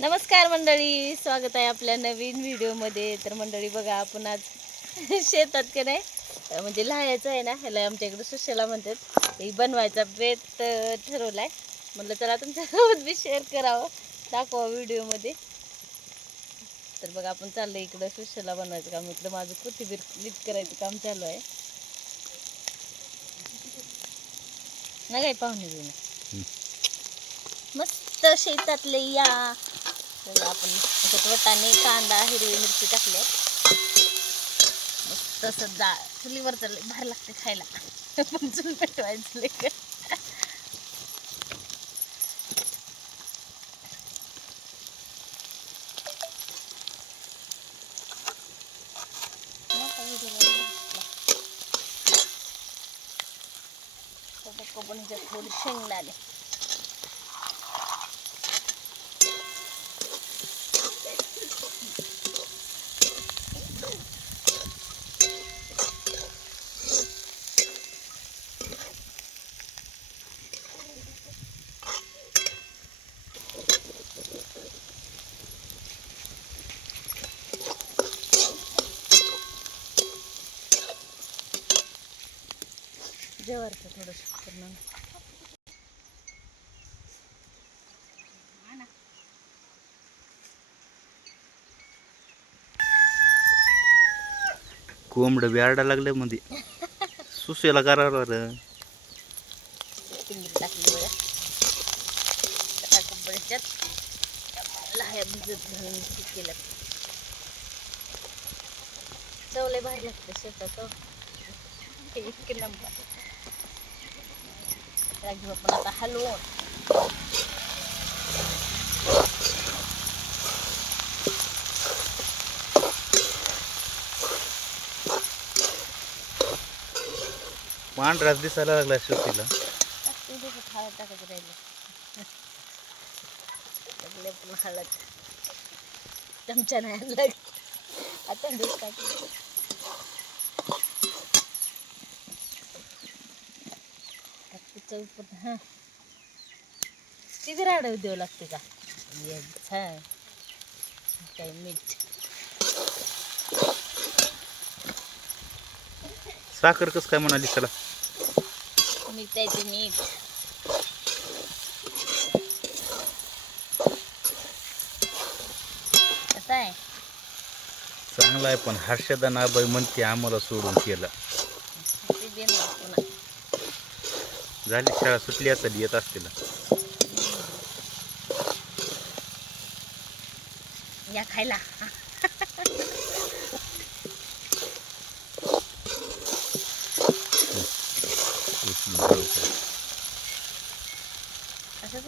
नमस्कार मंडळी स्वागत आहे आपल्या नवीन व्हिडिओमध्ये. तर मंडळी बघा आपण आज शेतात की नाही म्हणजे लहायचं आहे ना ह्याला आमच्या इकडे सुशेला म्हणतात. हे बनवायचा बेत अं, ठरवलाय. म्हटलं चला तुमच्यासोबत बी शेअर करावं दाखवा व्हिडिओमध्ये. तर बघा आपण चाललं इकडं सुशेला बनवायचं काम. इकडं माझं कोथिंबीर नीट करायचं काम चालू आहे. ना काही पाहुणे मस्त शेतातले या. तर आपण त्याच्यात वटाणे कांदा हिरवी मिरची टाकल्या मस्त असं जा चुलीवर तर लय लागते खायला. पण चूल पेटवायचं लय का कोकणीच्या थोडी शेंगदाणे जेवायचं थोडंसं. करणं कोंबड बियाडा लागले मध्ये. सुसेला करावं केलं. चवले भारी लागते शेतात हो. त्याला घेऊ आपण आता हलवून पांढराच दिसायला लागला त्याच्यात हळद टाकायचं राहिलं. टाकले आपण हळद चमचा नाही आणला आता टाकलं हां. ती बी राडव द्यावं लागते का? हां काही मीठ. साखर कस काय म्हणाली त्याला? मीठ द्यायचं मीठ. कसं आहे. चांगला आहे पण हर्षदा नाबाई म्हणते आम्हाला सोडून केलं. झाली शाळा सुटली असेल येत असतील या खायला. असं